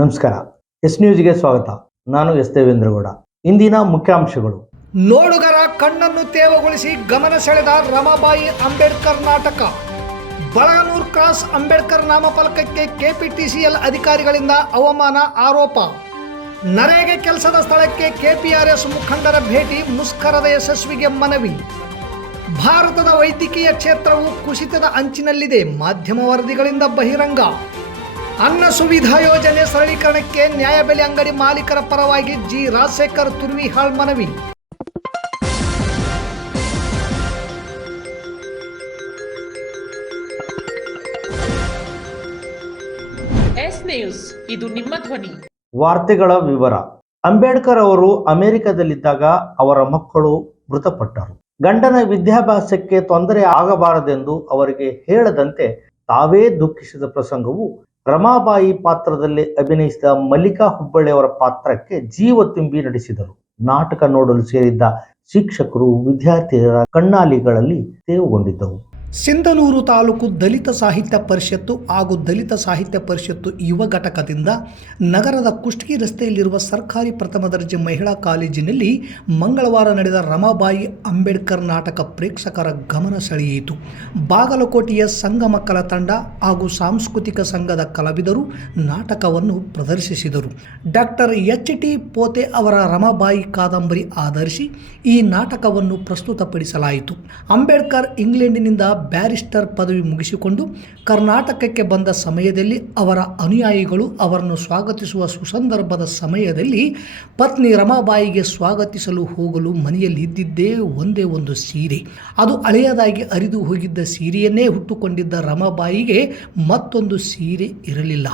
ನಮಸ್ಕಾರ. ಎಸ್ ನ್ಯೂಸ್ಗೆ ಸ್ವಾಗತ. ನಾನು ಎಸ್ ದೇವೇಂದ್ರಗೌಡ. ಇಂದಿನ ಮುಖ್ಯಾಂಶಗಳು. ನೋಡುಗರ ಕಣ್ಣನ್ನು ತೇವಗೊಳಿಸಿ ಗಮನ ಸೆಳೆದ ರಮಾಬಾಯಿ ಅಂಬೇಡ್ಕರ್ ನಾಟಕ. ಬಳಗನೂರು ಕ್ರಾಸ್ ಅಂಬೇಡ್ಕರ್ ನಾಮಫಲಕಕ್ಕೆ ಕೆಪಿಟಿಸಿಎಲ್ ಅಧಿಕಾರಿಗಳಿಂದ ಅವಮಾನ ಆರೋಪ. ನರೇಗೆ ಕೆಲಸದ ಸ್ಥಳಕ್ಕೆ ಕೆಪಿಆರ್ಎಸ್ ಮುಖಂಡರ ಭೇಟಿ, ಮುಷ್ಕರದ ಯಶಸ್ವಿಗೆ ಮನವಿ. ಭಾರತದ ವೈದ್ಯಕೀಯ ಕ್ಷೇತ್ರವು ಕುಸಿತದ ಅಂಚಿನಲ್ಲಿದೆ, ಮಾಧ್ಯಮ ವರದಿಗಳಿಂದ ಬಹಿರಂಗ. ಅನ್ನ ಸುವಿಧಾ ಯೋಜನೆ ಸರಳೀಕರಣಕ್ಕೆ ನ್ಯಾಯಬೆಲೆ ಅಂಗಡಿ ಮಾಲೀಕರ ಪರವಾಗಿ ಜಿ ರಾಜಶೇಖರ್ ತುರ್ವಿಹಾಳ್ ಮನವಿ. ಎಸ್ ನ್ಯೂಸ್, ಇದು ನಿಮ್ಮ ಧ್ವನಿ. ವಾರ್ತೆಗಳ ವಿವರ. ಅಂಬೇಡ್ಕರ್ ಅವರು ಅಮೆರಿಕದಲ್ಲಿದ್ದಾಗ ಅವರ ಮಕ್ಕಳು ಮೃತಪಟ್ಟರು. ಗಂಡನ ವಿದ್ಯಾಭ್ಯಾಸಕ್ಕೆ ತೊಂದರೆ ಆಗಬಾರದೆಂದು ಅವರಿಗೆ ಹೇಳದಂತೆ ತಾವೇ ದುಃಖಿಸಿದ ಪ್ರಸಂಗವು ರಮಾಬಾಯಿ ಪಾತ್ರದಲ್ಲಿ ಅಭಿನಯಿಸಿದ ಮಲ್ಲಿಕಾ ಹುಬ್ಬಳ್ಳಿಯವರ ಪಾತ್ರಕ್ಕೆ ಜೀವ ತುಂಬಿ ನಡೆಸಿದರು. ನಾಟಕ ನೋಡಲು ಸೇರಿದ್ದ ಶಿಕ್ಷಕರು, ವಿದ್ಯಾರ್ಥಿಯರ ಕಣ್ಣಾಲಿಗಳಲ್ಲಿ ತೇವಗೊಂಡಿದ್ದವು. ಸಿಂಧನೂರು ತಾಲೂಕು ದಲಿತ ಸಾಹಿತ್ಯ ಪರಿಷತ್ತು ಹಾಗೂ ದಲಿತ ಸಾಹಿತ್ಯ ಪರಿಷತ್ತು ಯುವ ಘಟಕದಿಂದ ನಗರದ ಕುಷ್ಟಗಿ ರಸ್ತೆಯಲ್ಲಿರುವ ಸರ್ಕಾರಿ ಪ್ರಥಮ ದರ್ಜೆ ಮಹಿಳಾ ಕಾಲೇಜಿನಲ್ಲಿ ಮಂಗಳವಾರ ನಡೆದ ರಮಾಬಾಯಿ ಅಂಬೇಡ್ಕರ್ ನಾಟಕ ಪ್ರೇಕ್ಷಕರ ಗಮನ ಸೆಳೆಯಿತು. ಬಾಗಲಕೋಟೆಯ ಸಂಗಮ ಕಲಾ ತಂಡ ಹಾಗೂ ಸಾಂಸ್ಕೃತಿಕ ಸಂಘದ ಕಲಾವಿದರು ನಾಟಕವನ್ನು ಪ್ರದರ್ಶಿಸಿದರು. Doctor HT. ಪೋತೆ ಅವರ ರಮಾಬಾಯಿ ಕಾದಂಬರಿ ಆಧರಿಸಿ ಈ ನಾಟಕವನ್ನು ಪ್ರಸ್ತುತಪಡಿಸಲಾಯಿತು. ಅಂಬೇಡ್ಕರ್ ಇಂಗ್ಲೆಂಡಿನಿಂದ ಬ್ಯಾರಿಸ್ಟರ್ ಪದವಿ ಮುಗಿಸಿಕೊಂಡು ಕರ್ನಾಟಕಕ್ಕೆ ಬಂದ ಸಮಯದಲ್ಲಿ ಅವರ ಅನುಯಾಯಿಗಳು ಅವರನ್ನು ಸ್ವಾಗತಿಸುವ ಸುಸಂದರ್ಭದ ಸಮಯದಲ್ಲಿ ಪತ್ನಿ ರಮಾಬಾಯಿಗೆ ಸ್ವಾಗತಿಸಲು ಹೋಗಲು ಮನೆಯಲ್ಲಿ ಇದ್ದಿದ್ದೇ ಒಂದೇ ಒಂದು ಸೀರೆ. ಅದು ಹಳೆಯದಾಗಿ ಹರಿದು ಹೋಗಿದ್ದ ಸೀರೆಯನ್ನೇ ಹುಟ್ಟುಕೊಂಡಿದ್ದ ರಮಾಬಾಯಿಗೆ ಮತ್ತೊಂದು ಸೀರೆ ಇರಲಿಲ್ಲ.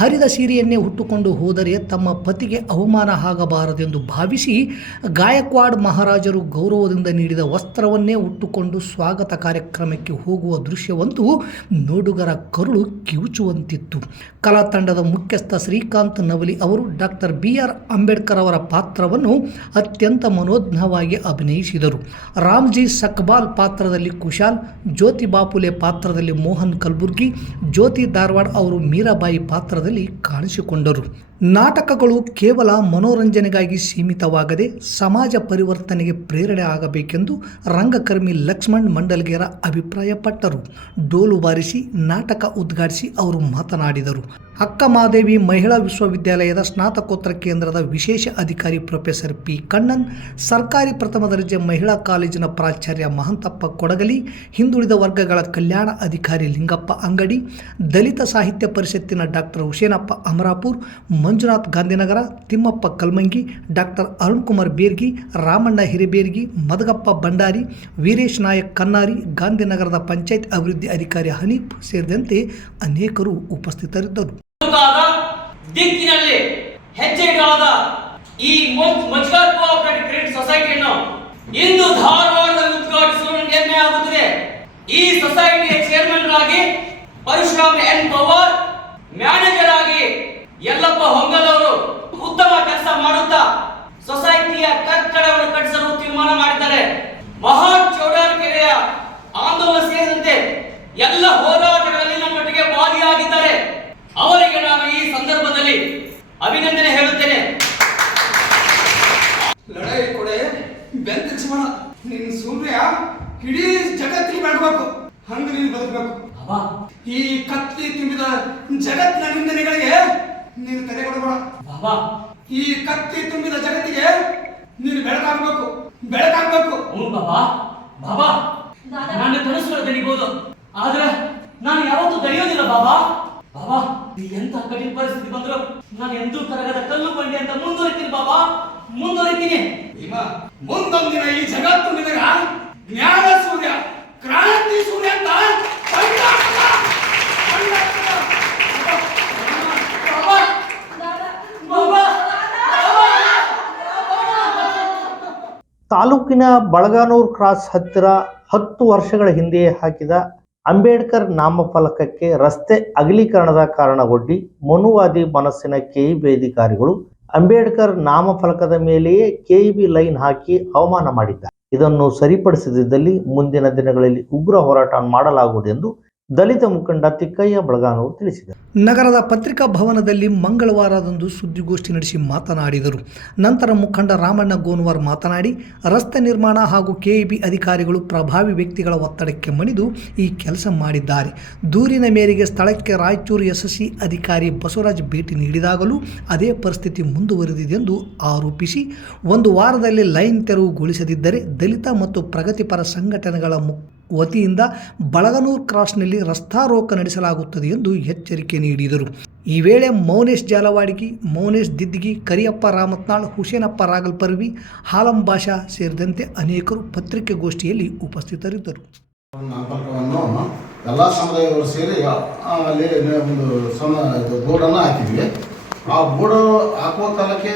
ಹರಿದ ಸೀರೆಯನ್ನೇ ಹುಟ್ಟುಕೊಂಡು ಹೋದರೆ ತಮ್ಮ ಪತಿಗೆ ಅವಮಾನ ಆಗಬಾರದೆಂದು ಭಾವಿಸಿ ಗಾಯಕ್ವಾಡ್ ಮಹಾರಾಜರು ಗೌರವದಿಂದ ನೀಡಿದ ವಸ್ತ್ರವನ್ನೇ ಉಟ್ಟುಕೊಂಡು ಸ್ವಾಗತ ಕಾರ್ಯಕ್ರಮಕ್ಕೆ ಹೋಗುವ ದೃಶ್ಯವಂತೂ ನೋಡುಗರ ಕರುಳು ಕಿವುಚುವಂತಿತ್ತು. ಕಲಾ ತಂಡದ ಮುಖ್ಯಸ್ಥ ಶ್ರೀಕಾಂತ್ ನವಲಿ ಅವರು ಡಾಕ್ಟರ್ ಬಿ.ಆರ್. ಅಂಬೇಡ್ಕರ್ ಅವರ ಪಾತ್ರವನ್ನು ಅತ್ಯಂತ ಮನೋಜ್ಞವಾಗಿ ಅಭಿನಯಿಸಿದರು. ರಾಮ್ಜಿ ಸಕ್ಬಾಲ್ ಪಾತ್ರದಲ್ಲಿ ಕುಶಾಲ್, ಜ್ಯೋತಿ ಬಾಪುಲೆ ಪಾತ್ರದಲ್ಲಿ ಮೋಹನ್ ಕಲ್ಬುರ್ಗಿ, ಜ್ಯೋತಿ ಧಾರವಾಡ್ ಅವರು ಮೀರಾಬಾಯಿ ಪಾತ್ರದಲ್ಲಿ ಕಾಣಿಸಿಕೊಂಡರು. ನಾಟಕಗಳು ಕೇವಲ ಮನೋರಂಜನೆಗಾಗಿ ಸೀಮಿತವಾಗದೆ ಸಮಾಜ ಪರಿವರ್ತನೆಗೆ ಪ್ರೇರಣೆ ಆಗಬೇಕೆಂದು ರಂಗಕರ್ಮಿ ಲಕ್ಷ್ಮಣ್ ಮಂಡಲ್ಗೇರ ಅಭಿಪ್ರಾಯಪಟ್ಟರು. ಡೋಲು ಬಾರಿಸಿ ನಾಟಕ ಉದ್ಘಾಟಿಸಿ ಅವರು ಮಾತನಾಡಿದರು. ಅಕ್ಕಮಹಾದೇವಿ ಮಹಿಳಾ ವಿಶ್ವವಿದ್ಯಾಲಯದ ಸ್ನಾತಕೋತ್ತರ ಕೇಂದ್ರದ ವಿಶೇಷ ಅಧಿಕಾರಿ ಪ್ರೊಫೆಸರ್ ಪಿ. ಕಣ್ಣನ್, ಸರ್ಕಾರಿ ಪ್ರಥಮ ದರ್ಜೆ ಮಹಿಳಾ ಕಾಲೇಜಿನ ಪ್ರಾಚಾರ್ಯ ಮಹಂತಪ್ಪ ಕೊಡಗಲಿ, ಹಿಂದುಳಿದ ವರ್ಗಗಳ ಕಲ್ಯಾಣ ಅಧಿಕಾರಿ ಲಿಂಗಪ್ಪ ಅಂಗಡಿ, ದಲಿತ ಸಾಹಿತ್ಯ ಪರಿಷತ್ತಿನ ಡಾಕ್ಟರ್ ಹುಸೇನಪ್ಪ ಅಮರಾಪುರ್, ಮಂಜುನಾಥ್ ಗಾಂಧಿನಗರ, ತಿಮ್ಮಪ್ಪ ಕಲ್ಮಂಗಿ, ಡಾಕ್ಟರ್ ಅರುಣ್ ಕುಮಾರ್ ಬೇರ್ಗಿ, ರಾಮಣ್ಣ ಹಿರೇಬೇರ್ಗಿ, ಮದಗಪ್ಪ ಭಂಡಾರಿ, ವೀರೇಶ್ ನಾಯಕ್ ಕನ್ನಾರಿ, ಗಾಂಧಿನಗರದ ಪಂಚಾಯತ್ ಅಭಿವೃದ್ಧಿ ಅಧಿಕಾರಿ ಹನೀಫ್ ಸೇರಿದಂತೆ ಅನೇಕರು ಉಪಸ್ಥಿತರಿದ್ದರು. ದಿಕ್ಕಿನಲ್ಲಿ ಹೆಜ್ಜೆ ಇಡಲಾದ ಈ ಮಜ್ಗಾರ್ ಕೋಆಪರೇಟಿವ್ ಕ್ರೆಡಿಟ್ ಸೊಸೈಟಿಯನ್ನು ಇಂದು ಧಾರವಾಡದಲ್ಲಿ ಉದ್ಘಾಟಿಸಲು ಹೆಮ್ಮೆ ಆಗುತ್ತದೆ. ಈ ಸೊಸೈಟಿಯ ಚೇರ್ಮನ್ ಆಗಿ ಪರಶುರಾಮ್ ಎನ್ ಪವಾರ್, ಮ್ಯಾನೇಜರ್ ಆಗಿ ಯಲ್ಲಪ್ಪ ಹೊಂಗಲ್ ಅವರು ಉತ್ತಮ ಕೆಲಸ ಮಾಡುತ್ತಾ ಸೊಸೈಟಿಯ ಕಟ್ಟಡವನ್ನು ಕಟ್ಟಿಸಲು ತೀರ್ಮಾನ ಮಾಡಿದ್ದಾರೆ. ಮಹಾನ್ ಚೌಡಾರಿಕೆರೆಯ ಆಂದೋಲನ ಸೇರಿದಂತೆ ಎಲ್ಲ ಹೋರಾಟಗಳಲ್ಲಿ ನಮ್ಮೊಟ್ಟಿಗೆ ಭಾಗಿಯಾಗಿದ್ದಾರೆ. ಅವರಿಗೆ ನಾನು ಈ ಸಂದರ್ಭದಲ್ಲಿ ಅಭಿನಂದನೆ ಹೇಳುತ್ತೇನೆ. ಲಡಾಯಿ ಕೊಡೆ ಬೆಂತ ಲಕ್ಷ್ಮಣ, ನಿನ್ ಸೂರ್ಯ ಇಡೀ ಜಗತ್ತಿಗೆ ಬೆಳಗಬೇಕು, ಹಂಗ ನೀನು ಬದುಕಬೇಕು. ಈ ಕತ್ತಿ ತುಂಬಿದ ಜಗತ್ತಿನ ನಿಂದನೆಗಳಿಗೆ ನೀನು ತಲೆ ಕೊಡಬೇಡ. ಈ ಕತ್ತಿ ತುಂಬಿದ ಜಗತ್ತಿಗೆ ನೀನು ಬೆಳಕಾಗಬೇಕು, ಬೆಳಕಾಗಬೇಕು. ಬಾಬಾ, ನನ್ನ ಕನಸುಗಳು ದಣಿಬಹುದು, ಆದ್ರೆ ನಾನು ಯಾವತ್ತೂ ದಣಿಯೋದಿಲ್ಲ ಬಾಬಾ. ಬಾಬಾ, ಎಂತ ಕಠಿಣ ಪರಿಸ್ಥಿತಿ ಬಂದ್ರು ನಾನು ಎಂದೂ ಕರಗದ ಕಲ್ಲು ಬಂಡೆ ಅಂತ ಮುಂದುವರಿತೀನಿ ಬಾಬಾ, ಮುಂದುವರಿತೀನಿ. ಮುಂದೊಂದಿನ ಈ ಜಗತ್ತು ನಿನಗ ಜ್ಞಾನ ಸೂರ್ಯ, ಕ್ರಾಂತಿ ಸೂರ್ಯ ಅಂತ ತಾಲೂಕಿನ ಬಳಗಾನೂರು ಕ್ರಾಸ್ ಹತ್ತಿರ 10 ವರ್ಷಗಳ ಹಿಂದೆ ಹಾಕಿದ ಅಂಬೇಡ್ಕರ್ ನಾಮಫಲಕಕ್ಕೆ ರಸ್ತೆ ಅಗಲೀಕರಣದ ಕಾರಣಗೊಡ್ಡಿ ಮನುವಾದಿ ಮನಸ್ಸಿನ ಕೆಇಬಿ ಅಧಿಕಾರಿಗಳು ಅಂಬೇಡ್ಕರ್ ನಾಮಫಲಕದ ಮೇಲೆಯೇ ಕೆಇಬಿ ಲೈನ್ ಹಾಕಿ ಅವಮಾನ ಮಾಡಿದ್ದಾರೆ. ಇದನ್ನು ಸರಿಪಡಿಸದಿದ್ದಲ್ಲಿ ಮುಂದಿನ ದಿನಗಳಲ್ಲಿ ಉಗ್ರ ಹೋರಾಟ ಮಾಡಲಾಗುವುದೆಂದು ದಲಿತ ಮುಖಂಡ ತಿಕ್ಕಯ್ಯ ಬಳಗಾನೂರು ತಿಳಿಸಿದರು. ನಗರದ ಪತ್ರಿಕಾ ಭವನದಲ್ಲಿ ಮಂಗಳವಾರದಂದು ಸುದ್ದಿಗೋಷ್ಠಿ ನಡೆಸಿ ಮಾತನಾಡಿದರು. ನಂತರ ಮುಖಂಡ ರಾಮಣ್ಣ ಗೋನ್ವಾರ್ ಮಾತನಾಡಿ, ರಸ್ತೆ ನಿರ್ಮಾಣ ಹಾಗೂ ಕೆಇಬಿ ಅಧಿಕಾರಿಗಳು ಪ್ರಭಾವಿ ವ್ಯಕ್ತಿಗಳ ಒತ್ತಡಕ್ಕೆ ಮಣಿದು ಈ ಕೆಲಸ ಮಾಡಿದ್ದಾರೆ. ದೂರಿನ ಮೇರೆಗೆ ಸ್ಥಳಕ್ಕೆ ರಾಯಚೂರು ಎಸ್ಎಸ್ಸಿ ಅಧಿಕಾರಿ ಬಸವರಾಜ್ ಭೇಟಿ ನೀಡಿದಾಗಲೂ ಅದೇ ಪರಿಸ್ಥಿತಿ ಮುಂದುವರೆದಿದೆ ಎಂದು ಆರೋಪಿಸಿ, ಒಂದು ವಾರದಲ್ಲಿ ಲೈನ್ ತೆರವುಗೊಳಿಸದಿದ್ದರೆ ದಲಿತ ಮತ್ತು ಪ್ರಗತಿಪರ ಸಂಘಟನೆಗಳ ವತಿಯಿಂದ ಬಳಗನೂರು ಕ್ರಾಸ್ನಲ್ಲಿ ರಸ್ತಾರೋಕ ನಡೆಸಲಾಗುತ್ತದೆ ಎಂದು ಎಚ್ಚರಿಕೆ ನೀಡಿದರು. ಈ ವೇಳೆ ಮೌನೇಶ್ ಜಾಲವಾಡಿಗಿ, ಮೌನೇಶ್ ದಿದ್ದಿಗಿ, ಕರಿಯಪ್ಪ ರಾಮತ್ನಾಳ್, ಹುಸೇನಪ್ಪ ರಾಗಲ್ಪರ್ವಿ, ಹಾಲಂ ಭಾಷಾ ಸೇರಿದಂತೆ ಅನೇಕರು ಪತ್ರಿಕಾಗೋಷ್ಠಿಯಲ್ಲಿ ಉಪಸ್ಥಿತರಿದ್ದರು. ನಾಮಫಲಕವನ್ನು ಎಲ್ಲ ಸಮುದಾಯದವರು ಸೇರಿ ಅಲ್ಲಿ ಒಂದು ಬೋರ್ಡನ್ನು ಹಾಕಿದ್ವಿ. ಆ ಬೋರ್ಡು ಹಾಕುವ ಕಾಲಕ್ಕೆ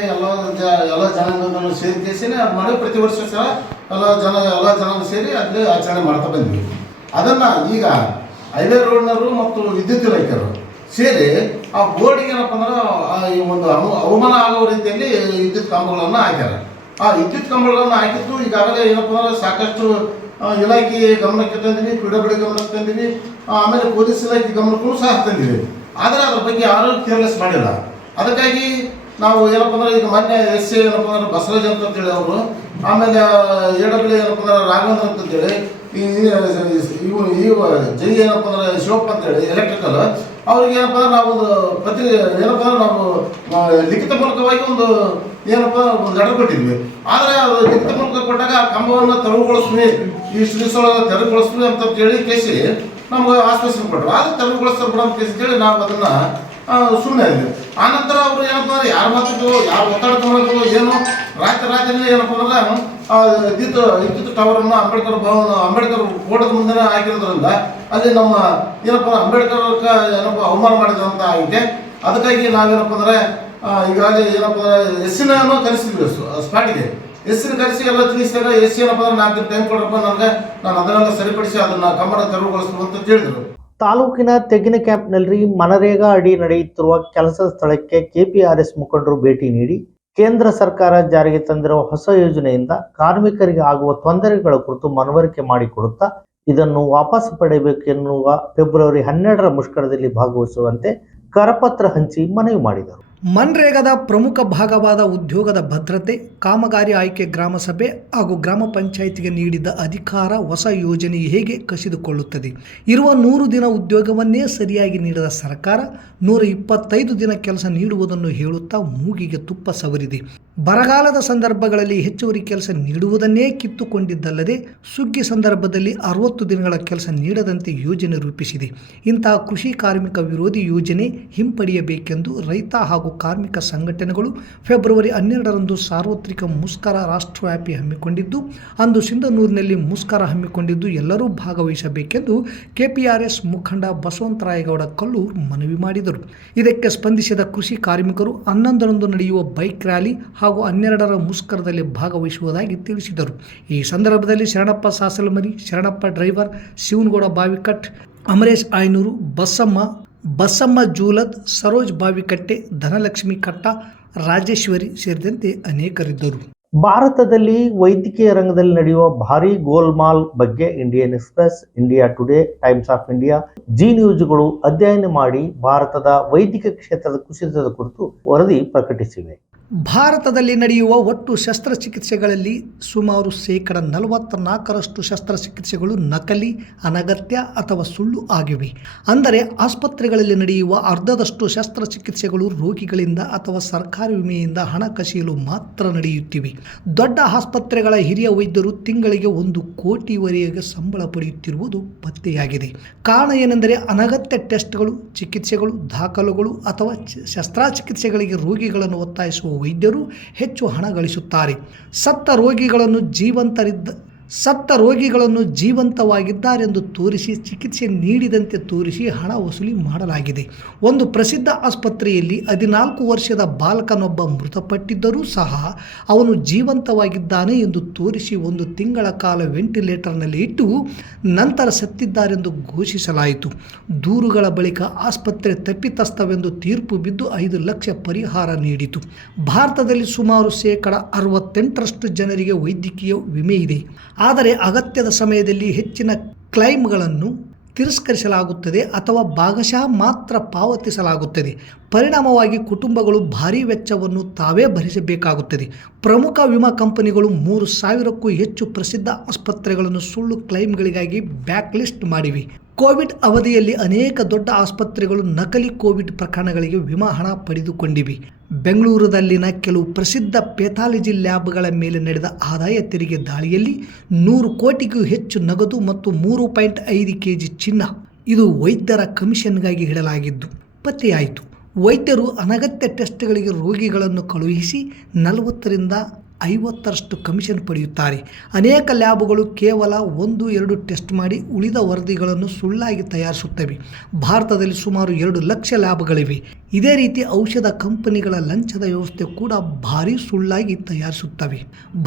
ಎಲ್ಲ ಜನಾಂಗಗಳನ್ನು ಸೇರಿಸಿ ಅದು ಮಾಡಿ ಪ್ರತಿ ವರ್ಷ ಸಹ ಎಲ್ಲ ಜನಾಂಗ ಸೇರಿ ಅಲ್ಲಿ ಆಚರಣೆ ಮಾಡ್ತಾ ಬಂದ್ವಿ. ಅದನ್ನು ಈಗ ಹೈವೇ ರೋಡ್ನವರು ಮತ್ತು ವಿದ್ಯುತ್ ಇಲಾಖೆಯವರು ಸೇರಿ ಆ ಬೋರ್ಡಿಗೆ ಏನಪ್ಪ ಅಂದ್ರೆ ಈ ಒಂದು ಅವಮಾನ ಆಗುವ ರೀತಿಯಲ್ಲಿ ವಿದ್ಯುತ್ ಕಂಬಗಳನ್ನು ಹಾಕ್ಯಾರ. ಆ ವಿದ್ಯುತ್ ಕಂಬಗಳನ್ನು ಹಾಕಿದ್ದು ಈಗಾಗಲೇ ಏನಪ್ಪ ಅಂದ್ರೆ ಸಾಕಷ್ಟು ಇಲಾಖೆ ಗಮನಕ್ಕೆ ತಂದಿವಿ, PWD ಗಮನಕ್ಕೆ ತಂದಿವಿ, ಆಮೇಲೆ ಪೊಲೀಸ್ ಇಲಾಖೆ ಗಮನಕ್ಕೂ ಸಹ ತಂದಿವಿ. ಆದರೆ ಅದ್ರ ಬಗ್ಗೆ ಯಾರೂ ಕೇರ್ಲೆಸ್ ಮಾಡಿಲ್ಲ. ಅದಕ್ಕಾಗಿ ನಾವು ಏನಪ್ಪ ಅಂದ್ರೆ ಈಗ ಮೊನ್ನೆ SC ಏನಪ್ಪ ಅಂದ್ರೆ ಬಸವರಾಜ್ ಅಂತೇಳಿ ಅವರು, ಆಮೇಲೆ AW ಏನಪ್ಪ ಅಂದ್ರೆ ರಾಘವೇಂದ್ರ ಅಂತೇಳಿ, ಜೈ ಏನಪ್ಪ ಅಂದ್ರೆ ಶಿವಪ್ಪ ಅಂತೇಳಿ ಎಲೆಕ್ಟ್ರಿಕಲ್ ಅವ್ರಿಗೆ ಏನಪ್ಪ ಅಂದ್ರೆ ನಾವು ಒಂದು ಏನಪ್ಪ ಅಂದ್ರೆ ನಾವು ಲಿಖಿತ ಮೂಲಕವಾಗಿ ಒಂದು ಏನಪ್ಪ ಒಂದು ಲೆಟರ್ ಕೊಟ್ಟಿದ್ವಿ. ಆದರೆ ಅದು ಲಿಖಿತ ಮೂಲಕ ಕೊಟ್ಟಾಗ ಆ ಕಂಬವನ್ನು ತೆರವುಗೊಳಿಸ್ತೀವಿ, ಈ ಶ್ರೀಸೊಳಗೆ ತೆರವುಗೊಳಿಸ್ತೀವಿ ಅಂತ ಹೇಳಿ ಕೇಸಿ ನಮ್ಗೆ ಆಶ್ವಾಸನೆ ಕೊಟ್ಟರು. ಆದರೆ ತೆರವುಗೊಳಿಸ್ತಾರೆ ಬಿಡೋ ಕೇಸಿ ಅಂತೇಳಿ ನಾವು ಅದನ್ನು ಸುಮ್ಮನೆ ಆಗಿದ್ವಿ. ಆನಂತರ ಅವರು ಏನಪ್ಪ ಅಂದ್ರೆ ಯಾರ ಮಾತಿಗೂ ಯಾರು ಒತ್ತಡ ತಗೊಳ್ಳೋದು ಏನು ರಾತ್ರಿ ಏನಪ್ಪ ಅಂದ್ರೆ ವಿದ್ಯುತ್ ಟವರನ್ನು ಅಂಬೇಡ್ಕರ್ ಫೋಟೋದ ಮುಂದೆ ಹಾಕಿರೋದ್ರಿಂದ ಅಲ್ಲಿ ನಮ್ಮ ಏನಪ್ಪ ಅಂಬೇಡ್ಕರ್ ಏನಪ್ಪ ಅವಮಾನ ಮಾಡಿದಂತ ಆಗಿದೆ. ಅದಕ್ಕಾಗಿ ನಾವೇನಪ್ಪ ಅಂದ್ರೆ ಈಗಾಗಲೇ ಏನಪ್ಪ ಅಂದ್ರೆ SCನೂ ಕರೆಸಿದ್ವಿ ಸ್ಪಾಟಿಗೆ. SCನ ಕರೆಸಿ ಎಲ್ಲ ತಿಳಿಸಿದಾಗ SC ಏನಪ್ಪ ಅಂದ್ರೆ 4 ದಿನ ಟೈಮ್ ಕೊಡ್ರಪ್ಪ ನನಗೆ, ನಾನು ಅದನ್ನೆಲ್ಲ ಸರಿಪಡಿಸಿ ಅದನ್ನ ಕಮ್ಮನ ತೆರವುಗೊಳಿಸ್ತೀವಿ ಅಂತ ಹೇಳಿದರು. ತಾಲೂಕಿನ ತೆಗ್ಗಿನ ಕ್ಯಾಂಪ್ನಲ್ಲಿ ಮನರೇಗಾ ಅಡಿ ನಡೆಯುತ್ತಿರುವ ಕೆಲಸದ ಸ್ಥಳಕ್ಕೆ KPRS ಮುಖಂಡರು ಭೇಟಿ ನೀಡಿ ಕೇಂದ್ರ ಸರ್ಕಾರ ಜಾರಿಗೆ ತಂದಿರುವ ಹೊಸ ಯೋಜನೆಯಿಂದ ಕಾರ್ಮಿಕರಿಗೆ ಆಗುವ ತೊಂದರೆಗಳ ಕುರಿತು ಮನವರಿಕೆ ಮಾಡಿಕೊಡುತ್ತಾ ಇದನ್ನು ವಾಪಸ್ ಪಡೆಯಬೇಕೆನ್ನುವ ಫೆಬ್ರವರಿ 12ರ ಮುಷ್ಕರದಲ್ಲಿ ಭಾಗವಹಿಸುವಂತೆ ಕರಪತ್ರ ಹಂಚಿ ಮನವಿ ಮಾಡಿದರು. ಮನ್ರೇಗಾದ ಪ್ರಮುಖ ಭಾಗವಾದ ಉದ್ಯೋಗದ ಭದ್ರತೆ, ಕಾಮಗಾರಿ ಆಯ್ಕೆ, ಗ್ರಾಮ ಸಭೆ ಹಾಗೂ ಗ್ರಾಮ ಪಂಚಾಯಿತಿಗೆ ನೀಡಿದ ಅಧಿಕಾರ ಹೊಸ ಯೋಜನೆ ಹೇಗೆ ಕಸಿದುಕೊಳ್ಳುತ್ತದೆ? ಇರುವ 100 ದಿನ ಉದ್ಯೋಗವನ್ನೇ ಸರಿಯಾಗಿ ನೀಡದ ಸರ್ಕಾರ 125 ದಿನ ಕೆಲಸ ನೀಡುವುದನ್ನು ಹೇಳುತ್ತಾ ಮೂಗಿಗೆ ತುಪ್ಪ ಸವರಿದೆ. ಬರಗಾಲದ ಸಂದರ್ಭಗಳಲ್ಲಿ ಹೆಚ್ಚುವರಿ ಕೆಲಸ ನೀಡುವುದನ್ನೇ ಕಿತ್ತುಕೊಂಡಿದ್ದಲ್ಲದೆ ಸುಗ್ಗಿ ಸಂದರ್ಭದಲ್ಲಿ 60 ದಿನಗಳ ಕೆಲಸ ನೀಡದಂತೆ ಯೋಜನೆ ರೂಪಿಸಿದೆ. ಇಂತಹ ಕೃಷಿ ಕಾರ್ಮಿಕ ವಿರೋಧಿ ಯೋಜನೆ ಹಿಂಪಡೆಯಬೇಕೆಂದು ರೈತ ಹಾಗೂ ಕಾರ್ಮಿಕ ಸಂಘಟನೆಗಳು ಫೆಬ್ರವರಿ 12ರಂದು ಸಾರ್ವತ್ರಿಕ ಮುಷ್ಕರ ರಾಷ್ಟ್ರವ್ಯಾಪಿ ಹಮ್ಮಿಕೊಂಡಿದ್ದು, ಅಂದು ಸಿಂಧನೂರಿನಲ್ಲಿ ಮುಷ್ಕರ ಹಮ್ಮಿಕೊಂಡಿದ್ದು ಎಲ್ಲರೂ ಭಾಗವಹಿಸಬೇಕೆಂದು KPRS ಮುಖಂಡ ಬಸವಂತರಾಯಗೌಡ ಕಲ್ಲೂರ್ ಮನವಿ ಮಾಡಿದರು. ಇದಕ್ಕೆ ಸ್ಪಂದಿಸಿದ ಕೃಷಿ ಕಾರ್ಮಿಕರು 11ರಂದು ನಡೆಯುವ ಬೈಕ್ ರ್ಯಾಲಿ ಹಾಗೂ 12ರ ಮುಷ್ಕರದಲ್ಲಿ ಭಾಗವಹಿಸುವುದಾಗಿ ತಿಳಿಸಿದರು. ಈ ಸಂದರ್ಭದಲ್ಲಿ ಶರಣಪ್ಪ ಸಾಸಲಮರಿ, ಶರಣಪ್ಪ ಡ್ರೈವರ್, ಶಿವನಗೌಡ ಬಾವಿಕಟ್, ಅಮರೇಶ್ ಆಯ್ನೂರು, ಬಸಮ್ಮ ಜೂಲದ್, ಸರೋಜ್ ಬಾವಿಕಟ್ಟೆ, ಧನಲಕ್ಷ್ಮಿ ಕಟ್ಟ, ರಾಜೇಶ್ವರಿ ಸೇರಿದಂತೆ ಅನೇಕರಿದ್ದರು. ಭಾರತದಲ್ಲಿ ವೈದ್ಯಕೀಯ ರಂಗದಲ್ಲಿ ನಡೆಯುವ ಭಾರೀ ಗೋಲ್ಮಾಲ್ ಬಗ್ಗೆ Indian Express, India Today, Times of India, Zee ನ್ಯೂಸ್ಗಳು ಅಧ್ಯಯನ ಮಾಡಿ ಭಾರತದ ವೈದ್ಯಕೀಯ ಕ್ಷೇತ್ರದ ಕುಸಿತದ ಕುರಿತು ವರದಿ ಪ್ರಕಟಿಸಿವೆ. ಭಾರತದಲ್ಲಿ ನಡೆಯುವ ಒಟ್ಟು ಶಸ್ತ್ರಚಿಕಿತ್ಸೆಗಳಲ್ಲಿ ಸುಮಾರು 44% ಶಸ್ತ್ರಚಿಕಿತ್ಸೆಗಳು ನಕಲಿ, ಅನಗತ್ಯ ಅಥವಾ ಸುಳ್ಳು ಆಗಿವೆ. ಅಂದರೆ ಆಸ್ಪತ್ರೆಗಳಲ್ಲಿ ನಡೆಯುವ ಅರ್ಧದಷ್ಟು ಶಸ್ತ್ರಚಿಕಿತ್ಸೆಗಳು ರೋಗಿಗಳಿಂದ ಅಥವಾ ಸರ್ಕಾರಿ ವಿಮೆಯಿಂದ ಹಣ ಕಸಿಯಲು ಮಾತ್ರ ನಡೆಯುತ್ತಿವೆ. ದೊಡ್ಡ ಆಸ್ಪತ್ರೆಗಳ ಹಿರಿಯ ವೈದ್ಯರು ತಿಂಗಳಿಗೆ 1 ಕೋಟಿವರೆಗೆ ಸಂಬಳ ಪಡೆಯುತ್ತಿರುವುದು ಪತ್ತೆಯಾಗಿದೆ. ಕಾರಣ ಏನೆಂದರೆ ಅನಗತ್ಯ ಟೆಸ್ಟ್ಗಳು, ಚಿಕಿತ್ಸೆಗಳು, ದಾಖಲುಗಳು ಅಥವಾ ಶಸ್ತ್ರಚಿಕಿತ್ಸೆಗಳಿಗೆ ರೋಗಿಗಳನ್ನು ಒತ್ತಾಯಿಸುವ ವೈದ್ಯರು ಹೆಚ್ಚು ಹಣ ಗಳಿಸುತ್ತಾರೆ. ಸತ್ತ ರೋಗಿಗಳನ್ನು ಜೀವಂತವಾಗಿದ್ದಾರೆಂದು ತೋರಿಸಿ ಚಿಕಿತ್ಸೆ ನೀಡಿದಂತೆ ತೋರಿಸಿ ಹಣ ವಸೂಲಿ ಮಾಡಲಾಗಿದೆ. ಒಂದು ಪ್ರಸಿದ್ಧ ಆಸ್ಪತ್ರೆಯಲ್ಲಿ 14 ವರ್ಷದ ಬಾಲಕನೊಬ್ಬ ಮೃತಪಟ್ಟಿದ್ದರೂ ಸಹ ಅವನು ಜೀವಂತವಾಗಿದ್ದಾನೆ ಎಂದು ತೋರಿಸಿ 1 ತಿಂಗಳ ಕಾಲ ವೆಂಟಿಲೇಟರ್ನಲ್ಲಿ ಇಟ್ಟು ನಂತರ ಸತ್ತಿದ್ದಾರೆಂದು ಘೋಷಿಸಲಾಯಿತು. ದೂರುಗಳ ಬಳಿಕ ಆಸ್ಪತ್ರೆ ತಪ್ಪಿತಸ್ಥವೆಂದು ತೀರ್ಪು ಬಿದ್ದು 5 ಲಕ್ಷ ಪರಿಹಾರ ನೀಡಿತು. ಭಾರತದಲ್ಲಿ ಸುಮಾರು 68% ಜನರಿಗೆ ವೈದ್ಯಕೀಯ ವಿಮೆ ಇದೆ. ಆದರೆ ಅಗತ್ಯದ ಸಮಯದಲ್ಲಿ ಹೆಚ್ಚಿನ ಕ್ಲೈಮ್ಗಳನ್ನು ತಿರಸ್ಕರಿಸಲಾಗುತ್ತದೆ ಅಥವಾ ಭಾಗಶಃ ಮಾತ್ರ ಪಾವತಿಸಲಾಗುತ್ತದೆ. ಪರಿಣಾಮವಾಗಿ ಕುಟುಂಬಗಳು ಭಾರೀ ವೆಚ್ಚವನ್ನು ತಾವೇ ಭರಿಸಬೇಕಾಗುತ್ತದೆ. ಪ್ರಮುಖ ವಿಮಾ ಕಂಪನಿಗಳು 3,000ಕ್ಕೂ ಹೆಚ್ಚು ಪ್ರಸಿದ್ಧ ಆಸ್ಪತ್ರೆಗಳನ್ನು ಸುಳ್ಳು ಕ್ಲೈಮ್ಗಳಿಗಾಗಿ ಬ್ಯಾಕ್ಲಿಸ್ಟ್ ಮಾಡಿವೆ. ಕೋವಿಡ್ ಅವಧಿಯಲ್ಲಿ ಅನೇಕ ದೊಡ್ಡ ಆಸ್ಪತ್ರೆಗಳು ನಕಲಿ ಕೋವಿಡ್ ಪ್ರಕರಣಗಳಿಗೆ ವಿಮಾ ಹಣ ಪಡೆದುಕೊಂಡಿವೆ. ಬೆಂಗಳೂರಿನಲ್ಲಿನ ಕೆಲವು ಪ್ರಸಿದ್ಧ ಪೆಥಾಲಜಿ ಲ್ಯಾಬ್ಗಳ ಮೇಲೆ ನಡೆದ ಆದಾಯ ತೆರಿಗೆ ದಾಳಿಯಲ್ಲಿ 100 ಕೋಟಿಗೂ ಹೆಚ್ಚು ನಗದು ಮತ್ತು 3.5 kg ಚಿನ್ನ, ಇದು ವೈದ್ಯರ ಕಮಿಷನ್ಗಾಗಿ ಇಡಲಾಗಿದ್ದು ಪತ್ತೆಯಾಯಿತು. ವೈದ್ಯರು ಅನಗತ್ಯ ಟೆಸ್ಟ್ಗಳಿಗೆ ರೋಗಿಗಳನ್ನು ಕಳುಹಿಸಿ 40ರಿಂದ 50ರಷ್ಟು ಕಮಿಷನ್ ಪಡೆಯುತ್ತಾರೆ. ಅನೇಕ ಲ್ಯಾಬ್ಗಳು ಕೇವಲ 1-2 ಟೆಸ್ಟ್ ಮಾಡಿ ಉಳಿದ ವರದಿಗಳನ್ನು ಸುಳ್ಳಾಗಿ ತಯಾರಿಸುತ್ತವೆ. ಭಾರತದಲ್ಲಿ ಸುಮಾರು 2 ಲಕ್ಷ ಲ್ಯಾಬ್ಗಳಿವೆ. ಇದೇ ರೀತಿ ಔಷಧ ಕಂಪನಿಗಳ ಲಂಚದ ವ್ಯವಸ್ಥೆ ಕೂಡ ಭಾರೀ ಸುಳ್ಳಾಗಿ ತಯಾರಿಸುತ್ತವೆ.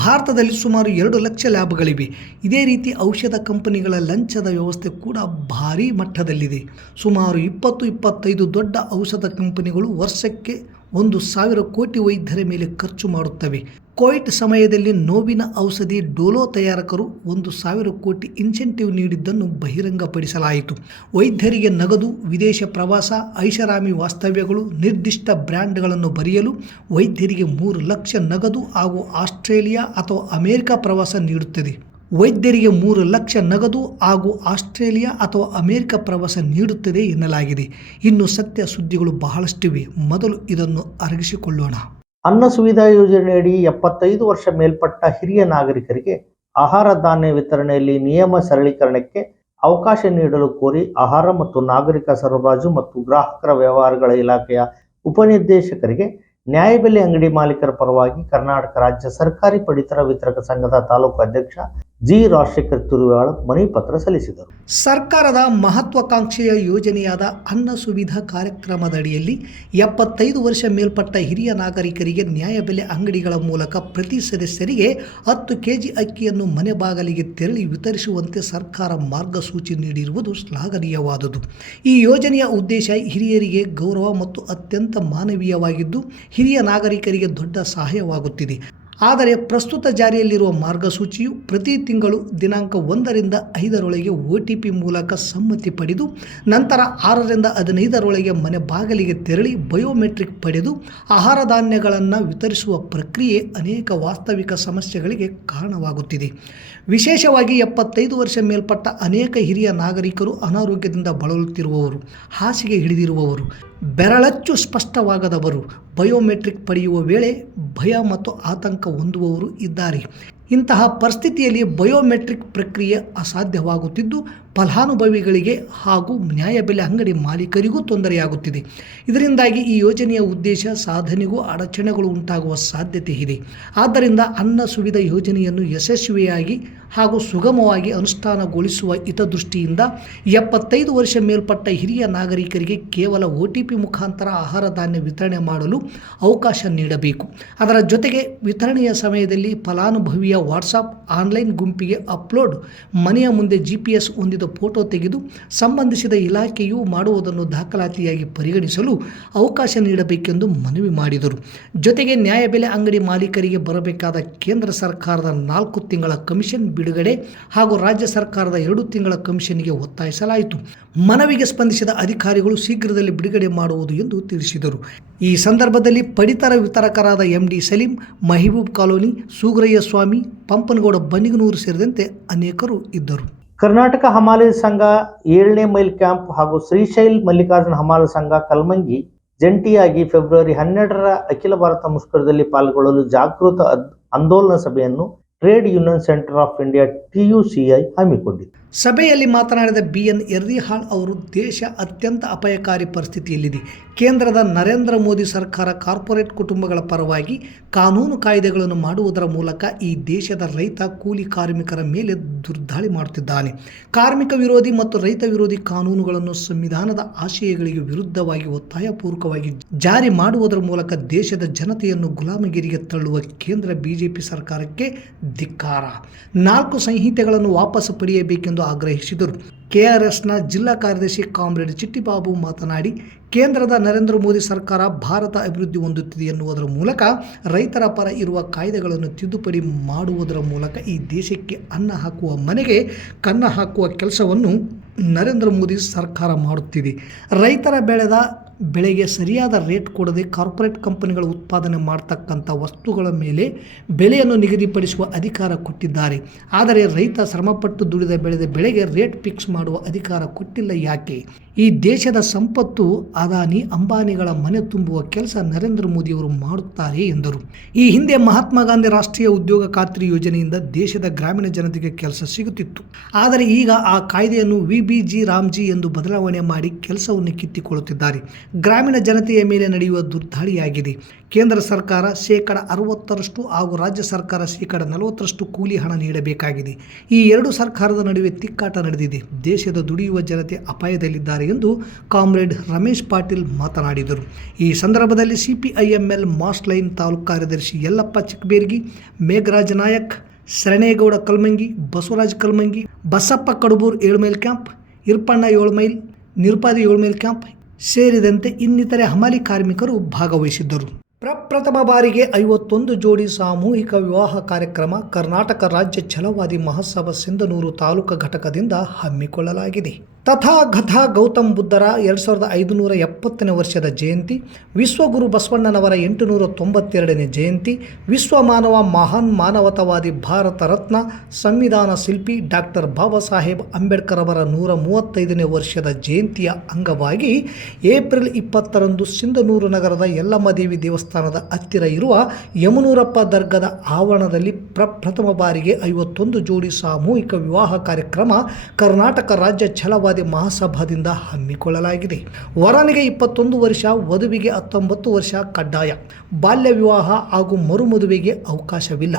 ಭಾರತದಲ್ಲಿ ಸುಮಾರು 2 ಲಕ್ಷ ಲ್ಯಾಬ್ಗಳಿವೆ. ಇದೇ ರೀತಿ ಔಷಧ ಕಂಪನಿಗಳ ಲಂಚದ ವ್ಯವಸ್ಥೆ ಕೂಡ ಭಾರೀ ಮಟ್ಟದಲ್ಲಿದೆ. ಸುಮಾರು 20-25 ದೊಡ್ಡ ಔಷಧ ಕಂಪನಿಗಳು ವರ್ಷಕ್ಕೆ 1,000 ಕೋಟಿ ವೈದ್ಯರ ಮೇಲೆ ಖರ್ಚು ಮಾಡುತ್ತವೆ. ಕೋವಿಡ್ ಸಮಯದಲ್ಲಿ ನೋವಿನ ಔಷಧಿ ಡೋಲೋ ತಯಾರಕರು 1,000 ಕೋಟಿ ಇನ್ಸೆಂಟಿವ್ ನೀಡಿದ್ದನ್ನು ಬಹಿರಂಗಪಡಿಸಲಾಯಿತು. ವೈದ್ಯರಿಗೆ ನಗದು, ವಿದೇಶ ಪ್ರವಾಸ, ಐಷಾರಾಮಿ ವಾಸ್ತವ್ಯಗಳು, ನಿರ್ದಿಷ್ಟ ಬ್ರ್ಯಾಂಡ್ಗಳನ್ನು ಬರೆಯಲು ವೈದ್ಯರಿಗೆ 3 ಲಕ್ಷ ನಗದು ಹಾಗೂ ಆಸ್ಟ್ರೇಲಿಯಾ ಅಥವಾ ಅಮೆರಿಕ ಪ್ರವಾಸ ನೀಡುತ್ತದೆ. ವೈದ್ಯರಿಗೆ 3 ಲಕ್ಷ ನಗದು ಹಾಗೂ ಆಸ್ಟ್ರೇಲಿಯಾ ಅಥವಾ ಅಮೆರಿಕ ಪ್ರವಾಸ ನೀಡುತ್ತದೆ ಎನ್ನಲಾಗಿದೆ. ಇನ್ನು ಸತ್ಯ ಸುದ್ದಿಗಳು ಬಹಳಷ್ಟಿವೆ. ಮೊದಲು ಇದನ್ನು ಅರಗಿಸಿಕೊಳ್ಳೋಣ. ಅನ್ನ ಸುವಿಧಾ ಯೋಜನೆಯಡಿ 75 ವರ್ಷ ಮೇಲ್ಪಟ್ಟ ಹಿರಿಯ ನಾಗರಿಕರಿಗೆ ಆಹಾರ ಧಾನ್ಯ ವಿತರಣೆಯಲ್ಲಿ ನಿಯಮ ಸರಳೀಕರಣಕ್ಕೆ ಅವಕಾಶ ನೀಡಲು ಕೋರಿ ಆಹಾರ ಮತ್ತು ನಾಗರಿಕ ಸರಬರಾಜು ಮತ್ತು ಗ್ರಾಹಕರ ವ್ಯವಹಾರಗಳ ಇಲಾಖೆಯ ಉಪನಿರ್ದೇಶಕರಿಗೆ ನ್ಯಾಯಬೆಲೆ ಅಂಗಡಿ ಮಾಲೀಕರ ಪರವಾಗಿ ಕರ್ನಾಟಕ ರಾಜ್ಯ ಸರ್ಕಾರಿ ಪಡಿತರ ವಿತರಕ ಸಂಘದ ತಾಲೂಕು ಅಧ್ಯಕ್ಷ ಜಿ ರಾಜಶೇಖರ್ ತುರುವಾಳ ಮನವಿ ಪತ್ರ ಸಲ್ಲಿಸಿದರು. ಸರ್ಕಾರದ ಮಹತ್ವಾಕಾಂಕ್ಷೆಯ ಯೋಜನೆಯಾದ ಅನ್ನ ಸುವಿಧಾ ಕಾರ್ಯಕ್ರಮದಡಿಯಲ್ಲಿ 75 ವರ್ಷ ಮೇಲ್ಪಟ್ಟ ಹಿರಿಯ ನಾಗರಿಕರಿಗೆ ನ್ಯಾಯಬೆಲೆ ಅಂಗಡಿಗಳ ಮೂಲಕ ಪ್ರತಿ ಸದಸ್ಯರಿಗೆ 10 kg ಅಕ್ಕಿಯನ್ನು ಮನೆ ಬಾಗಿಲಿಗೆ ತೆರಳಿ ವಿತರಿಸುವಂತೆ ಸರ್ಕಾರ ಮಾರ್ಗಸೂಚಿ ನೀಡಿರುವುದು ಶ್ಲಾಘನೀಯವಾದುದು. ಈ ಯೋಜನೆಯ ಉದ್ದೇಶ ಹಿರಿಯರಿಗೆ ಗೌರವ ಮತ್ತು ಅತ್ಯಂತ ಮಾನವೀಯವಾಗಿದ್ದು ಹಿರಿಯ ನಾಗರಿಕರಿಗೆ ದೊಡ್ಡ ಸಹಾಯವಾಗುತ್ತಿದೆ. ಆದರೆ ಪ್ರಸ್ತುತ ಜಾರಿಯಲ್ಲಿರುವ ಮಾರ್ಗಸೂಚಿಯು ಪ್ರತಿ ತಿಂಗಳು ದಿನಾಂಕ 1ರಿಂದ 5ರೊಳಗೆ OTP ಮೂಲಕ ಸಮ್ಮತಿ ಪಡೆದು ನಂತರ 6ರಿಂದ 15ರೊಳಗೆ ಮನೆ ಬಾಗಿಲಿಗೆ ತೆರಳಿ ಬಯೋಮೆಟ್ರಿಕ್ ಪಡೆದು ಆಹಾರ ಧಾನ್ಯಗಳನ್ನು ವಿತರಿಸುವ ಪ್ರಕ್ರಿಯೆ ಅನೇಕ ವಾಸ್ತವಿಕ ಸಮಸ್ಯೆಗಳಿಗೆ ಕಾರಣವಾಗುತ್ತಿದೆ. ವಿಶೇಷವಾಗಿ 75 ವರ್ಷ ಮೇಲ್ಪಟ್ಟ ಅನೇಕ ಹಿರಿಯ ನಾಗರಿಕರು ಅನಾರೋಗ್ಯದಿಂದ ಬಳಲುತ್ತಿರುವವರು, ಹಾಸಿಗೆ ಹಿಡಿದಿರುವವರು, ಬೆರಳಚ್ಚು ಸ್ಪಷ್ಟವಾಗದವರು, ಬಯೋಮೆಟ್ರಿಕ್ ಪಡೆಯುವ ವೇಳೆ ಭಯ ಮತ್ತು ಆತಂಕ ಹೊಂದುವವರು ಇದ್ದಾರೆ. ಇಂತಹ ಪರಿಸ್ಥಿತಿಯಲ್ಲಿ ಬಯೋಮೆಟ್ರಿಕ್ ಪ್ರಕ್ರಿಯೆ ಅಸಾಧ್ಯವಾಗುತ್ತಿದ್ದು ಫಲಾನುಭವಿಗಳಿಗೆ ಹಾಗೂ ನ್ಯಾಯಬೆಲೆ ಅಂಗಡಿ ಮಾಲೀಕರಿಗೂ ತೊಂದರೆಯಾಗುತ್ತಿದೆ. ಇದರಿಂದಾಗಿ ಈ ಯೋಜನೆಯ ಉದ್ದೇಶ ಸಾಧನೆಗೂ ಅಡಚಣೆಗಳು ಉಂಟಾಗುವ ಸಾಧ್ಯತೆ ಇದೆ. ಆದ್ದರಿಂದ ಅನ್ನ ಸುವಿಧಾ ಯೋಜನೆಯನ್ನು ಯಶಸ್ವಿಯಾಗಿ ಹಾಗೂ ಸುಗಮವಾಗಿ ಅನುಷ್ಠಾನಗೊಳಿಸುವ ಹಿತದೃಷ್ಟಿಯಿಂದ 75 ವರ್ಷ ಮೇಲ್ಪಟ್ಟ ಹಿರಿಯ ನಾಗರಿಕರಿಗೆ ಕೇವಲ OTP ಮುಖಾಂತರ ಆಹಾರ ಧಾನ್ಯ ವಿತರಣೆ ಮಾಡಲು ಅವಕಾಶ ನೀಡಬೇಕು. ಅದರ ಜೊತೆಗೆ ವಿತರಣೆಯ ಸಮಯದಲ್ಲಿ ಫಲಾನುಭವಿಯ ವಾಟ್ಸಾಪ್ ಆನ್ಲೈನ್ ಗುಂಪಿಗೆ ಅಪ್ಲೋಡ್, ಮನೆಯ ಮುಂದೆ GPS ಹೊಂದಿದ ಫೋಟೋ ತೆಗೆದು ಸಂಬಂಧಿಸಿದ ಇಲಾಖೆಯು ಮಾಡುವುದನ್ನು ದಾಖಲಾತಿಯಾಗಿ ಪರಿಗಣಿಸಲು ಅವಕಾಶ ನೀಡಬೇಕೆಂದು ಮನವಿ ಮಾಡಿದರು. ಜೊತೆಗೆ ನ್ಯಾಯಬೆಲೆ ಅಂಗಡಿ ಮಾಲೀಕರಿಗೆ ಬರಬೇಕಾದ ಕೇಂದ್ರ ಸರ್ಕಾರದ 4 ತಿಂಗಳ ಕಮಿಷನ್ ಬಿಡುಗಡೆ ಹಾಗೂ ರಾಜ್ಯ ಸರ್ಕಾರದ 2 ತಿಂಗಳ ಕಮಿಷನ್ಗೆ ಒತ್ತಾಯಿಸಲಾಯಿತು. ಮನವಿಗೆ ಸ್ಪಂದಿಸಿದ ಅಧಿಕಾರಿಗಳು ಶೀಘ್ರದಲ್ಲಿ ಬಿಡುಗಡೆ ಮಾಡುವುದು ಎಂದು ತಿಳಿಸಿದರು. ಈ ಸಂದರ್ಭದಲ್ಲಿ ಪಡಿತರ ವಿತರಕರಾದ MD ಸಲೀಂ, ಮಹಿಬೂಬ್ ಕಾಲೋನಿ, ಸೂಗರಯ್ಯ ಸ್ವಾಮಿ, ಪಂಪನಗೌಡ ಬನ್ನಿಗನೂರು ಸೇರಿದಂತೆ ಅನೇಕರು ಇದ್ದರು. ಕರ್ನಾಟಕ ಹಮಾಲಿ ಸಂಘ 7ನೇ ಮೈಲ್ ಕ್ಯಾಂಪ್ ಹಾಗೂ ಶ್ರೀಶೈಲ್ ಮಲ್ಲಿಕಾರ್ಜುನ ಹಮಾಲಿ ಸಂಘ ಕಲ್ಮಂಗಿ ಜಂಟಿಯಾಗಿ ಫೆಬ್ರವರಿ 12ರ ಅಖಿಲ ಭಾರತ ಮುಷ್ಕರದಲ್ಲಿ ಪಾಲ್ಗೊಳ್ಳಲು ಜಾಗೃತ ಆಂದೋಲನ ಸಭೆಯನ್ನು trade union centre of India TUCI ಹಮ್ಮಿಕೊಂಡಿದೆ. ಸಭೆಯಲ್ಲಿ ಮಾತನಾಡಿದ BN ಯರ್ರಿಹಾಳ್ ಅವರು, ದೇಶ ಅತ್ಯಂತ ಅಪಾಯಕಾರಿ ಪರಿಸ್ಥಿತಿಯಲ್ಲಿದೆ. ಕೇಂದ್ರದ ನರೇಂದ್ರ ಮೋದಿ ಸರ್ಕಾರ ಕಾರ್ಪೊರೇಟ್ ಕುಟುಂಬಗಳ ಪರವಾಗಿ ಕಾನೂನು ಕಾಯ್ದೆಗಳನ್ನು ಮಾಡುವುದರ ಮೂಲಕ ಈ ದೇಶದ ರೈತ ಕೂಲಿ ಕಾರ್ಮಿಕರ ಮೇಲೆ ದುರ್ದಾಳಿ ಮಾಡುತ್ತಿದ್ದಾನೆ. ಕಾರ್ಮಿಕ ವಿರೋಧಿ ಮತ್ತು ರೈತ ವಿರೋಧಿ ಕಾನೂನುಗಳನ್ನು ಸಂವಿಧಾನದ ಆಶಯಗಳಿಗೆ ವಿರುದ್ಧವಾಗಿ ಒತ್ತಾಯಪೂರ್ವಕವಾಗಿ ಜಾರಿ ಮಾಡುವುದರ ಮೂಲಕ ದೇಶದ ಜನತೆಯನ್ನು ಗುಲಾಮಗಿರಿಗೆ ತಳ್ಳುವ ಕೇಂದ್ರ BJP ಸರ್ಕಾರಕ್ಕೆ ಧಿಕ್ಕಾರ. 4 ಸಂಹಿತೆಗಳನ್ನು ವಾಪಸ್ ಪಡೆಯಬೇಕೆಂದು ಆಗ್ರಹಿಸಿದರು. ಕೆಆರ್ಎಸ್ನ ಜಿಲ್ಲಾ ಕಾರ್ಯದರ್ಶಿ ಕಾಮ್ರೇಡ್ ಚಿಟ್ಟಿಬಾಬು ಮಾತನಾಡಿ, ಕೇಂದ್ರದ ನರೇಂದ್ರ ಮೋದಿ ಸರ್ಕಾರ ಭಾರತ ಅಭಿವೃದ್ಧಿ ಹೊಂದುತ್ತಿದೆ ಎನ್ನುವುದರ ಮೂಲಕ ರೈತರ ಪರ ಇರುವ ಕಾಯ್ದೆಗಳನ್ನು ತಿದ್ದುಪಡಿ ಮಾಡುವುದರ ಮೂಲಕ ಈ ದೇಶಕ್ಕೆ ಅನ್ನ ಹಾಕುವ ಮನೆಗೆ ಕನ್ನ ಹಾಕುವ ಕೆಲಸವನ್ನು ನರೇಂದ್ರ ಮೋದಿ ಸರ್ಕಾರ ಮಾಡುತ್ತಿದೆ. ರೈತರ ಬೆಳೆಗೆ ಸರಿಯಾದ ರೇಟ್ ಕೊಡದೆ ಕಾರ್ಪೊರೇಟ್ ಕಂಪನಿಗಳು ಉತ್ಪಾದನೆ ಮಾಡತಕ್ಕಂಥ ವಸ್ತುಗಳ ಮೇಲೆ ಬೆಲೆಯನ್ನು ನಿಗದಿಪಡಿಸುವ ಅಧಿಕಾರ ಕೊಟ್ಟಿದ್ದಾರೆ. ಆದರೆ ರೈತ ಶ್ರಮಪಟ್ಟು ದುಡಿದ ಬೆಳೆಗೆ ರೇಟ್ ಫಿಕ್ಸ್ ಮಾಡುವ ಅಧಿಕಾರ ಕೊಟ್ಟಿಲ್ಲ. ಯಾಕೆ? ಈ ದೇಶದ ಸಂಪತ್ತು ಅದಾನಿ ಅಂಬಾನಿಗಳ ಮನೆ ತುಂಬುವ ಕೆಲಸ ನರೇಂದ್ರ ಮೋದಿಯವರು ಮಾಡುತ್ತಾರೆ ಎಂದರು. ಈ ಹಿಂದೆ ಮಹಾತ್ಮ ಗಾಂಧಿ ರಾಷ್ಟ್ರೀಯ ಉದ್ಯೋಗ ಖಾತ್ರಿ ಯೋಜನೆಯಿಂದ ದೇಶದ ಗ್ರಾಮೀಣ ಜನತೆಗೆ ಕೆಲಸ ಸಿಗುತ್ತಿತ್ತು. ಆದರೆ ಈಗ ಆ ಕಾಯ್ದೆಯನ್ನು ವಿಬಿಜಿ ರಾಮ್ಜಿ ಎಂದು ಬದಲಾವಣೆ ಮಾಡಿ ಕೆಲಸವನ್ನು ಕಿತ್ತಿಕೊಳ್ಳುತ್ತಿದ್ದಾರೆ. ಗ್ರಾಮೀಣ ಜನತೆಯ ಮೇಲೆ ನಡೆಯುವ ದುರ್ದಾಳಿಯಾಗಿದೆ. ಕೇಂದ್ರ ಸರ್ಕಾರ 60% ಹಾಗೂ ರಾಜ್ಯ ಸರ್ಕಾರ 40% ಕೂಲಿ ಹಣ ನೀಡಬೇಕಾಗಿದೆ. ಈ ಎರಡು ಸರ್ಕಾರದ ನಡುವೆ ತಿಕ್ಕಾಟ ನಡೆದಿದೆ. ದೇಶದ ದುಡಿಯುವ ಜನತೆ ಅಪಾಯದಲ್ಲಿದ್ದಾರೆ ಎಂದು ಕಾಮ್ರೇಡ್ ರಮೇಶ್ ಪಾಟೀಲ್ ಮಾತನಾಡಿದರು. ಈ ಸಂದರ್ಭದಲ್ಲಿ ಸಿಪಿಐಎಂಎಲ್ ಮಾಸ್ ಲೈನ್ ತಾಲೂಕು ಕಾರ್ಯದರ್ಶಿ Yallappa Chikkabergi, Megharaj Nayak, Sharanegowda Kalmangi, Basavaraj Kalmangi, Basappa Kadabur 7 mile camp, Irpanna 7 mile, Nirupadi 7 mile camp ಸೇರಿದಂತೆ ಇನ್ನಿತರೆ ಹಮಾಲಿ ಕಾರ್ಮಿಕರು ಭಾಗವಹಿಸಿದ್ದರು. ಪ್ರಪ್ರಥಮ ಬಾರಿಗೆ 51 ಜೋಡಿ ಸಾಮೂಹಿಕ ವಿವಾಹ ಕಾರ್ಯಕ್ರಮ ಕರ್ನಾಟಕ ರಾಜ್ಯ ಛಲವಾದಿ ಮಹಾಸಭಾ ಸಿಂಧನೂರು ತಾಲೂಕು ಘಟಕದಿಂದ ಹಮ್ಮಿಕೊಳ್ಳಲಾಗಿದೆ. ತಥಾಗತ ಗೌತಮ್ ಬುದ್ಧರ 2570ನೇ ವರ್ಷದ ಜಯಂತಿ, ವಿಶ್ವಗುರು ಬಸವಣ್ಣನವರ 892ನೇ ಜಯಂತಿ, ವಿಶ್ವ ಮಾನವ ಮಹಾನ್ ಮಾನವತಾವಾದಿ ಭಾರತ ರತ್ನ ಸಂವಿಧಾನ ಶಿಲ್ಪಿ ಡಾಕ್ಟರ್ ಬಾಬಾ ಸಾಹೇಬ್ ಅಂಬೇಡ್ಕರ್ ಅವರ 135ನೇ ವರ್ಷದ ಜಯಂತಿಯ ಅಂಗವಾಗಿ ಏಪ್ರಿಲ್ 20ರಂದು ಸಿಂಧನೂರು ನಗರದ ಯಲ್ಲಮ್ಮದೇವಿ ದೇವಸ್ಥಾನದ ಹತ್ತಿರ ಇರುವ ಯಮನೂರಪ್ಪ ದರ್ಗಾದ ಆವರಣದಲ್ಲಿ ಪ್ರಪ್ರಥಮ ಬಾರಿಗೆ 51 ಜೋಡಿ ಸಾಮೂಹಿಕ ವಿವಾಹ ಕಾರ್ಯಕ್ರಮ ಕರ್ನಾಟಕ ರಾಜ್ಯ ಛಲವಾದಿ ಮಹಾಸಭಾದಿಂದ ಹಮ್ಮಿಕೊಳ್ಳಲಾಗಿದೆ. ವರನಿಗೆ 21 ವರ್ಷ, ವಧುವಿಗೆ 19 ವರ್ಷ ಕಡ್ಡಾಯ. ಬಾಲ್ಯ ವಿವಾಹ ಹಾಗೂ ಮರುಮದುವೆಗೆ ಅವಕಾಶವಿಲ್ಲ.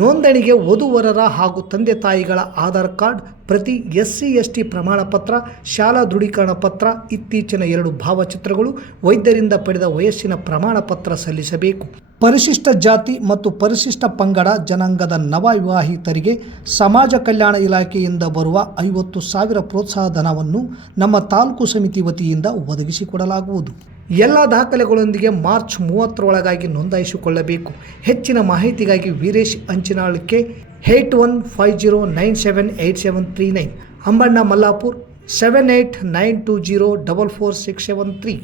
ನೋಂದಣಿಗೆ ವಧುವರರ ಹಾಗೂ ತಂದೆ ತಾಯಿಗಳ ಆಧಾರ್ ಕಾರ್ಡ್ ಪ್ರತಿ, SC/ST ಪ್ರಮಾಣ ಪತ್ರ, ಶಾಲಾ ದೃಢೀಕರಣ ಪತ್ರ, ಇತ್ತೀಚಿನ 2 ಭಾವಚಿತ್ರಗಳು, ವೈದ್ಯರಿಂದ ಪಡೆದ ವಯಸ್ಸಿನ ಪ್ರಮಾಣ ಪತ್ರ ಸಲ್ಲಿಸಬೇಕು. ಪರಿಶಿಷ್ಟ ಜಾತಿ ಮತ್ತು ಪರಿಶಿಷ್ಟ ಪಂಗಡ ಜನಾಂಗದ ನವ ವಿವಾಹಿತರಿಗೆ ಸಮಾಜ ಕಲ್ಯಾಣ ಇಲಾಖೆಯಿಂದ ಬರುವ 50,000 ಪ್ರೋತ್ಸಾಹ ಧನವನ್ನು ನಮ್ಮ ತಾಲೂಕು ಸಮಿತಿ ವತಿಯಿಂದ ಒದಗಿಸಿಕೊಡಲಾಗುವುದು. ಎಲ್ಲ ದಾಖಲೆಗಳೊಂದಿಗೆ ಮಾರ್ಚ್ 30ರೊಳಗಾಗಿ ನೋಂದಾಯಿಸಿಕೊಳ್ಳಬೇಕು. ಹೆಚ್ಚಿನ ಮಾಹಿತಿಗಾಗಿ ವೀರೇಶ್ ಅಂಚಿನಾಳ್ಕೆ 8150978739, ಅಂಬಣ್ಣ ಮಲ್ಲಾಪುರ್ 7892044673,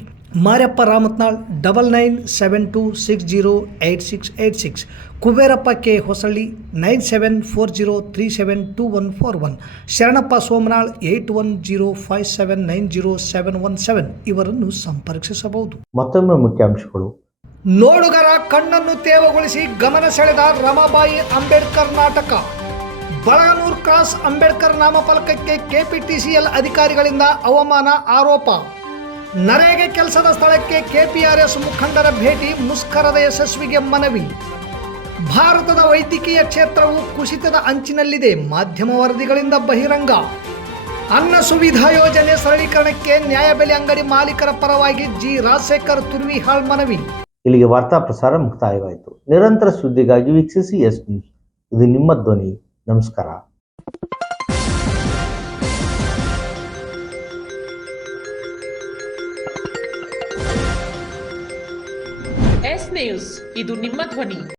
ಮಾರ್ಯಪ್ಪ ರಾಮತ್ನಾಳ್ 9972608686, ಕುಬೇರಪ್ಪ ಕೆ ಹೊಸಳ್ಳಿ 9740372141, ಶರಣಪ್ಪ ಸೋಮನಾಳ್ 8105790717 ಇವರನ್ನು ಸಂಪರ್ಕಿಸಬಹುದು. ಮತ್ತೊಮ್ಮೆ ಮುಖ್ಯಾಂಶಗಳು. ನೋಡುಗರ ಕಣ್ಣನ್ನು ತೇವಗೊಳಿಸಿ ಗಮನ ಸೆಳೆದ ರಮಾಬಾಯಿ ಅಂಬೇಡ್ಕರ್ ನಾಟಕ. ಬಳಗನೂರು ಕ್ರಾಸ್ ಅಂಬೇಡ್ಕರ್ ನಾಮಫಲಕಕ್ಕೆ ಕೆಪಿಟಿಸಿಎಲ್ ಅಧಿಕಾರಿಗಳಿಂದ ಅವಮಾನ ಆರೋಪ. ನರೇಗೆ ಕೆಲಸದ ಸ್ಥಳಕ್ಕೆ ಕೆಪಿಆರ್ಎಸ್ ಮುಖಂಡರ ಭೇಟಿ, ಮುಷ್ಕರದ ಯಶಸ್ವಿಗೆ ಮನವಿ. ಭಾರತದ ವೈದ್ಯಕೀಯ ಕ್ಷೇತ್ರವು ಕುಸಿತದ ಅಂಚಿನಲ್ಲಿದೆ, ಮಾಧ್ಯಮ ವರದಿಗಳಿಂದ ಬಹಿರಂಗ. ಅನ್ನ ಸುವಿಧಾ ಯೋಜನೆ ಸರಳೀಕರಣಕ್ಕೆ ನ್ಯಾಯಬೆಲೆ ಅಂಗಡಿ ಮಾಲೀಕರ ಪರವಾಗಿ ಜಿ ರಾಜಶೇಖರ್ ತುರ್ವಿಹಾಳ್ ಮನವಿ. ಇಲ್ಲಿಗೆ ವಾರ್ತಾ ಪ್ರಸಾರ ಮುಕ್ತಾಯವಾಯಿತು. ನಿರಂತರ ಸುದ್ದಿಗಾಗಿ ವೀಕ್ಷಿಸಿ ಎಸ್ ನ್ಯೂಸ್. ಇದು ನಿಮ್ಮ ಧ್ವನಿ. ನಮಸ್ಕಾರ. ಎಸ್ ನ್ಯೂಸ್, ಇದು ನಿಮ್ಮ ಧ್ವನಿ.